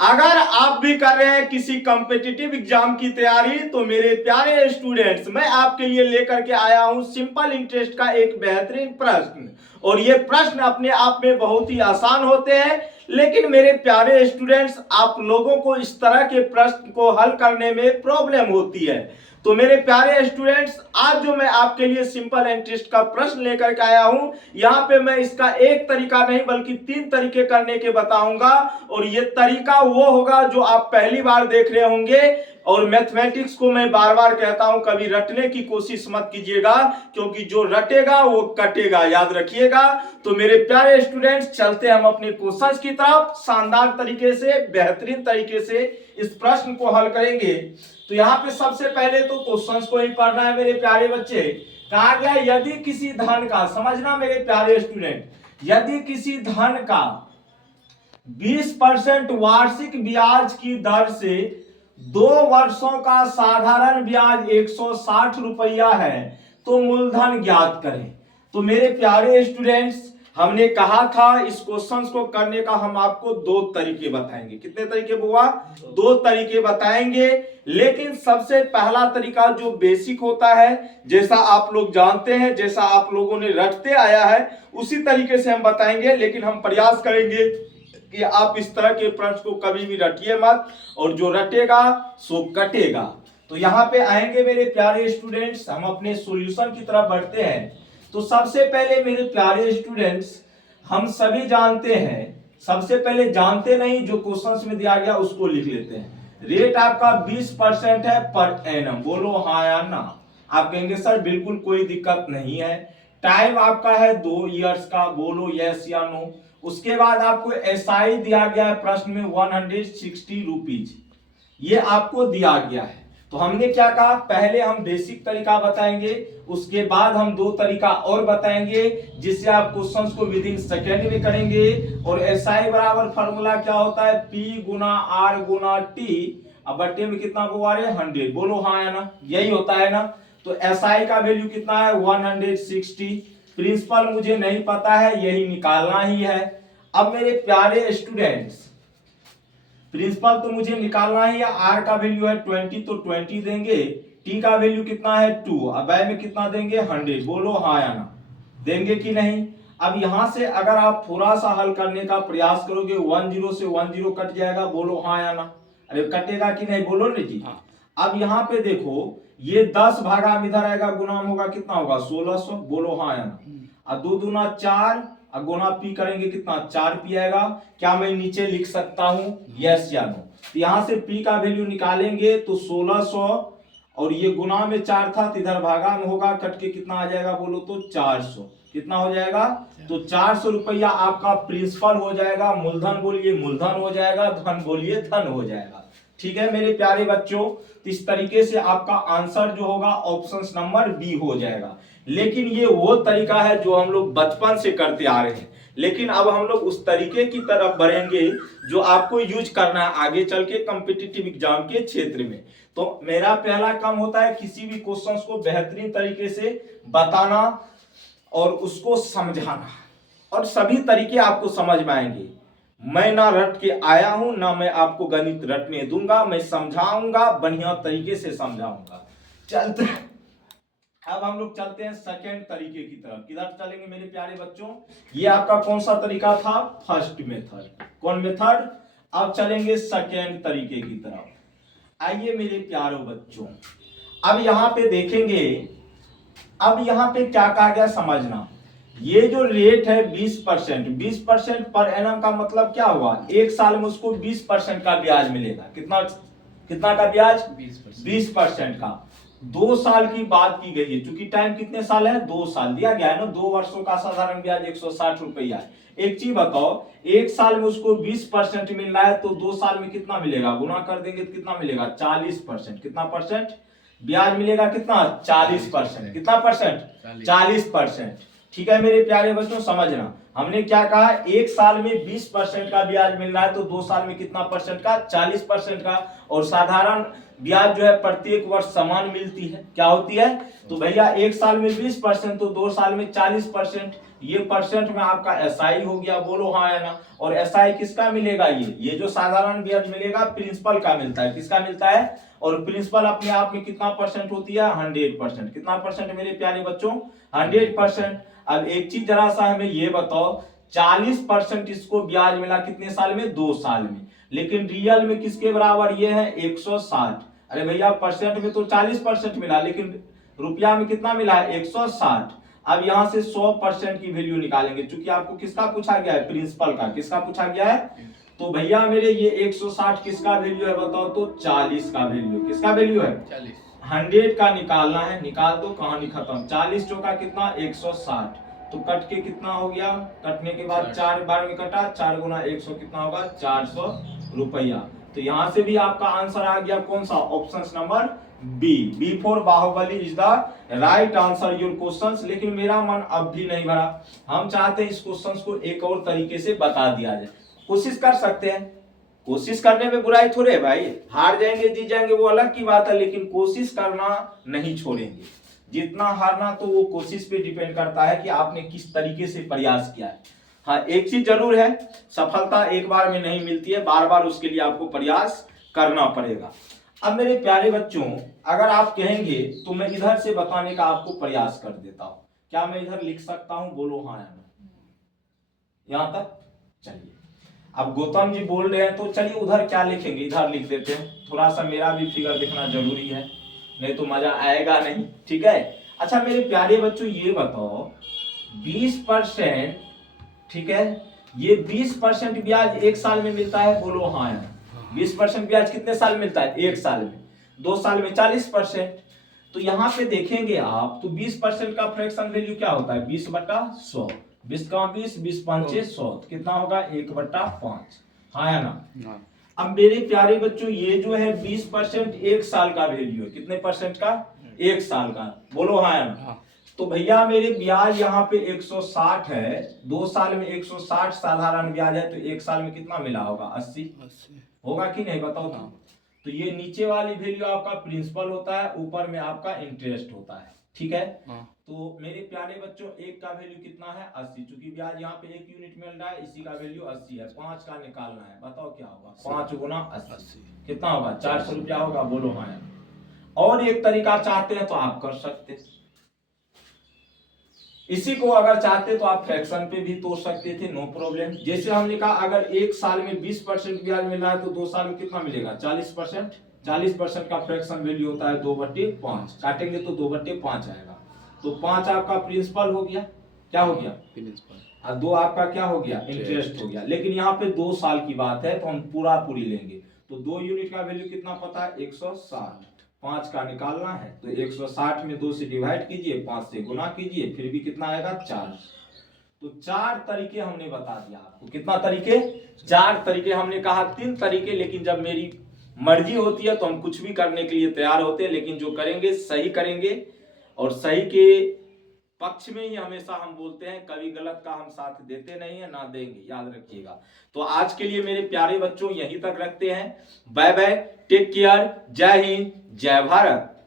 अगर आप भी कर रहे हैं किसी कॉम्पिटिटिव एग्जाम की तैयारी, तो मेरे प्यारे स्टूडेंट्स, मैं आपके लिए लेकर के आया हूं सिंपल इंटरेस्ट का एक बेहतरीन प्रश्न। और ये प्रश्न अपने आप में बहुत ही आसान होते हैं, लेकिन मेरे प्यारे स्टूडेंट्स, आप लोगों को इस तरह के प्रश्न को हल करने में प्रॉब्लम होती है। तो मेरे प्यारे स्टूडेंट्स, आज जो मैं आपके लिए सिंपल एंड ट्विस्ट का प्रश्न लेकर के आया हूं, यहाँ पे मैं इसका एक तरीका नहीं बल्कि 3 तरीके करने के बताऊंगा। और ये तरीका वो होगा जो आप पहली बार देख रहे होंगे। और मैथमेटिक्स को मैं बार बार कहता हूं, कभी रटने की कोशिश मत कीजिएगा, क्योंकि जो रटेगा वो कटेगा, याद रखिएगा। तो मेरे प्यारे स्टूडेंट्स, चलते हम अपने क्वेश्चंस की तरफ। शानदार तरीके से, बेहतरीन तरीके से इस प्रश्न को हल करेंगे। तो यहाँ पे सबसे पहले तो क्वेश्चंस को ही पढ़ना है मेरे प्यारे बच्चे। कहा गया यदि किसी धन का, समझना मेरे प्यारे स्टूडेंट, यदि किसी धन का 20% वार्षिक ब्याज की दर से 2 वर्षों का साधारण ब्याज 160 रुपया है, तो मूलधन ज्ञात करें। तो मेरे प्यारे स्टूडेंट्स, हमने कहा था इस क्वेश्चन को करने का हम आपको 2 तरीके बताएंगे। कितने तरीके बुआ? 2 तरीके बताएंगे। लेकिन सबसे पहला तरीका जो बेसिक होता है, जैसा आप लोग जानते हैं, जैसा आप लोगों ने रटते आया है, उसी तरीके से हम बताएंगे। लेकिन हम प्रयास करेंगे कि आप इस तरह के प्रश्न को कभी भी रटिए मत, और जो रटेगा सो कटेगा। तो यहाँ पे आएंगे मेरे प्यारे स्टूडेंट्स, हम अपने सॉल्यूशन की तरफ बढ़ते हैं। तो सबसे पहले मेरे प्यारे स्टूडेंट्स, हम सभी जानते हैं, सबसे पहले जानते नहीं, जो क्वेश्चंस में दिया गया उसको लिख लेते हैं। रेट आपका 20% है पर एनम, बोलो हाँ या ना। आप कहेंगे सर बिल्कुल कोई दिक्कत नहीं है। टाइम आपका है 2 इयर्स का, बोलो यस या नो। उसके बाद आपको एसआई दिया गया है प्रश्न में 160 रुपीज, ये आपको दिया गया है। तो हमने क्या कहा, पहले हम बेसिक तरीका बताएंगे, उसके बाद हम 2 तरीका और बताएंगे, जिससे आप क्वेश्चंस को विद इन सेकेंड में करेंगे। और एसआई बराबर फॉर्मूला क्या होता है, पी गुना आर गुना टी, अब बट्टे में कितना बुआ रहे 100, बोलो हाँ या ना, यही होता है ना। तो एसआई का वैल्यू कितना है 160। प्रिंसिपल मुझे नहीं पता है, यही निकालना ही है। अब मेरे प्यारे स्टूडेंट्स, प्रिंसिपल तो मुझे निकालना ही है। आर का वैल्यू है 20, तो 20 देंगे। टी का वैल्यू कितना है 2, अब में कितना देंगे 100, बोलो हाँ या ना, देंगे कि नहीं। अब यहां से अगर आप थोड़ा सा हल करने का प्रयास करोगे, 10 से 10 कट जाएगा, बोलो हाँ या ना। अरे कटेगा कि नहीं, बोलो नहीं जी। अब यहाँ पे देखो, ये 10 भागा में इधर आएगा, गुना होगा कितना होगा 1600, बोलो हाँ या ना। अब 2 दूना 4, अब गुना पी करेंगे कितना 4 पी आएगा। क्या मैं नीचे लिख सकता हूं यस या नो? तो यहां से पी का वैल्यू निकालेंगे तो 1600, और ये गुना में 4 था, तो इधर भागा में होगा, कट के कितना आ जाएगा बोलो तो 400। कितना हो जाएगा? तो 400 रुपया आपका प्रिंसिपल हो जाएगा। मूलधन बोलिए मूलधन हो जाएगा, धन बोलिए धन हो जाएगा। ठीक है मेरे प्यारे बच्चों, तो इस तरीके से आपका आंसर जो होगा ऑप्शन नंबर बी हो जाएगा। लेकिन ये वो तरीका है जो हम लोग बचपन से करते आ रहे हैं, लेकिन अब हम लोग उस तरीके की तरफ बढ़ेंगे जो आपको यूज करना है आगे चल के कॉम्पिटिटिव एग्जाम के क्षेत्र में। तो मेरा पहला काम होता है किसी भी क्वेश्चन को बेहतरीन तरीके से बताना और उसको समझाना, और सभी तरीके आपको समझ में आएंगे। मैं ना रट के आया हूं, ना मैं आपको गणित रटने दूंगा, मैं समझाऊंगा, बढ़िया तरीके से समझाऊंगा। चलते अब हम लोग चलते हैं सेकेंड तरीके की तरफ। किधर चलेंगे मेरे प्यारे बच्चों? ये आपका कौन सा तरीका था? First method. कौन मेथड? अब चलेंगे सेकेंड तरीके की तरफ। आइए मेरे प्यारे बच्चों, अब यहां पे देखेंगे, अब यहां पे क्या कहा गया समझना। ये जो रेट है 20%, 20% पर एनम का मतलब क्या हुआ, एक साल में उसको 20% का ब्याज मिलेगा। कितना कितना का ब्याज? 20% का। 2 साल की बात की गई है, चूंकि टाइम कितने साल है, 2 साल दिया गया है ना। 2 वर्षों का साधारण ब्याज 160 रुपया है। एक चीज बताओ, एक साल में उसको 20% मिल रहा है, तो 2 साल में कितना मिलेगा, गुना कर देंगे तो कितना मिलेगा 40%। कितना परसेंट ब्याज मिलेगा? कितना 40%। कितना परसेंट? 40%। ठीक है मेरे प्यारे बच्चों, समझना हमने क्या कहा, एक साल में 20% का ब्याज मिल रहा है, तो 2 साल में कितना परसेंट का? 40% का। और साधारण ब्याज जो है प्रत्येक वर्ष समान मिलती है, क्या होती है? तो भैया एक साल में 20%, तो 2 साल में 40%। ये परसेंट में आपका एसआई हो गया, बोलो हाँ या ना। और एसआई किसका मिलेगा? ये जो साधारण ब्याज मिलेगा प्रिंसिपल का मिलता है। किसका मिलता है? और प्रिंसिपल अपने आप में कितना परसेंट होती है? 100%। कितना परसेंट मेरे प्यारे बच्चों? 100%। अब एक चीज जरा सा हमें ये बताओ, 40% इसको ब्याज मिला कितने साल में? 2 साल में। लेकिन रियल में किसके बराबर ये है? 160। अरे भैया परसेंट में तो 40% मिला, लेकिन रुपया में कितना मिला है? 160। अब यहां से 100% की वैल्यू निकालेंगे, क्योंकि आपको किसका पूछा गया है? प्रिंसिपल का। किसका पूछा गया है? तो भैया मेरे ये 160 किसका वैल्यू है बताओ तो? 40 का वैल्यू। किसका वैल्यू है? 40। 100 का निकालना है, निकाल दो, कहानी खत्म। 40 चौका कितना? 160। तो कट के कितना हो गया? कटने के बाद 4 बार में कटा, 4 गुना 100 कितना होगा? 400 रुपया। तो यहां से भी आपका आंसर आ गया कौन सा? Option number B for Baahubali is the right answer your questions. लेकिन मेरा मन अब भी नहीं भरा, हम चाहते हैं इस क्वेश्चंस को एक और तरीके से बता दिया जाए। कोशिश कर सकते हैं, कोशिश करने में बुराई थोड़े है भाई। हार जाएंगे जीत जाएंगे वो अलग की बात है, लेकिन कोशिश करना नहीं छोड़ेंगे। जितना हारना तो वो कोशिश पे डिपेंड करता है कि आपने किस तरीके से प्रयास किया है। हाँ एक चीज जरूर है, सफलता एक बार में नहीं मिलती है, बार बार उसके लिए आपको प्रयास करना पड़ेगा। अब मेरे प्यारे बच्चों, अगर आप कहेंगे तो मैं इधर से बताने का आपको प्रयास कर देता हूं। क्या मैं इधर लिख सकता हूं? बोलो हाँ या ना। यहां तक चलिए। अब गौतम जी बोल रहे हैं तो चलिए उधर क्या लिखेंगे, इधर लिख देते हैं। थोड़ा सा मेरा भी फिगर देखना जरूरी है, नहीं तो मजा आएगा नहीं। ठीक है। अच्छा मेरे प्यारे बच्चों ये बताओ, 20%, ठीक है, ये 20% ब्याज एक साल में मिलता है, बोलो हाँ या ना। 20% ब्याज कितने साल मिलता है? एक साल में। 2 साल में 40%। तो यहाँ पे देखेंगे आप तो 20% का फ्रैक्शन वैल्यू क्या होता है? 20/100। 20 का 20, 20 5 100, कितना होगा? 1/5। हाँ या ना? अब मेरे प्यारे बच्चों ये जो है 20% एक साल का वैल्यू है। कितने परसेंट का? एक साल का। बोलो हाँ या ना? तो भैया मेरे ब्याज यहाँ पे 160 है, 2 साल में 160 साधारण ब्याज है, तो एक साल में कितना मिला होगा? 80 होगा कि नहीं बताओ तो ये नीचे वाली वैल्यू आपका प्रिंसिपल होता है, ऊपर में आपका इंटरेस्ट होता है। ठीक है। तो मेरे प्यारे बच्चों एक का वैल्यू कितना है? 80। चूंकि ब्याज यहाँ पे 1 यूनिट मिल रहा है, इसी का वैल्यू 80 है। 5 का निकालना है, बताओ क्या होगा? 5 गुना 80 कितना होगा? 400 रुपया होगा। बोलो हाँ। और एक तरीका चाहते हैं तो आप कर सकते, इसी को अगर चाहते तो आप फ्रैक्शन पे भी तोड़ सकते थे, नो प्रॉब्लम। जैसे हमने कहा अगर एक साल में 20% ब्याज मिल रहा है तो 2 साल में कितना मिलेगा? 40%। 40% का फ्रैक्शन वैल्यू होता है 2/5। काटेंगे तो 2/5 आएगा। तो 5 आपका प्रिंसिपल हो गया। क्या हो गया? प्रिंसिपल। और 2 आपका क्या हो गया? इंटरेस्ट हो गया। लेकिन यहाँ पे 2 साल की बात है तो हम पूरी लेंगे। तो 2 यूनिट का वैल्यू कितना पता है? 160। 5 का निकालना है तो 160 में 2 से डिवाइड कीजिए, 5 से गुना कीजिए, फिर भी कितना आएगा? 4। तो 4 तरीके हमने बता दिया आपको। कितना तरीके? 4 तरीके। हमने कहा 3 तरीके, लेकिन जब मेरी मर्जी होती है तो हम कुछ भी करने के लिए तैयार होते हैं, लेकिन जो करेंगे सही करेंगे और सही के पक्ष में ही हमेशा हम बोलते हैं, कभी गलत का हम साथ देते नहीं है, ना देंगे, याद रखिएगा। तो आज के लिए मेरे प्यारे बच्चों यहीं तक रखते हैं। बाय बाय, टेक केयर, जय हिंद, जय भारत।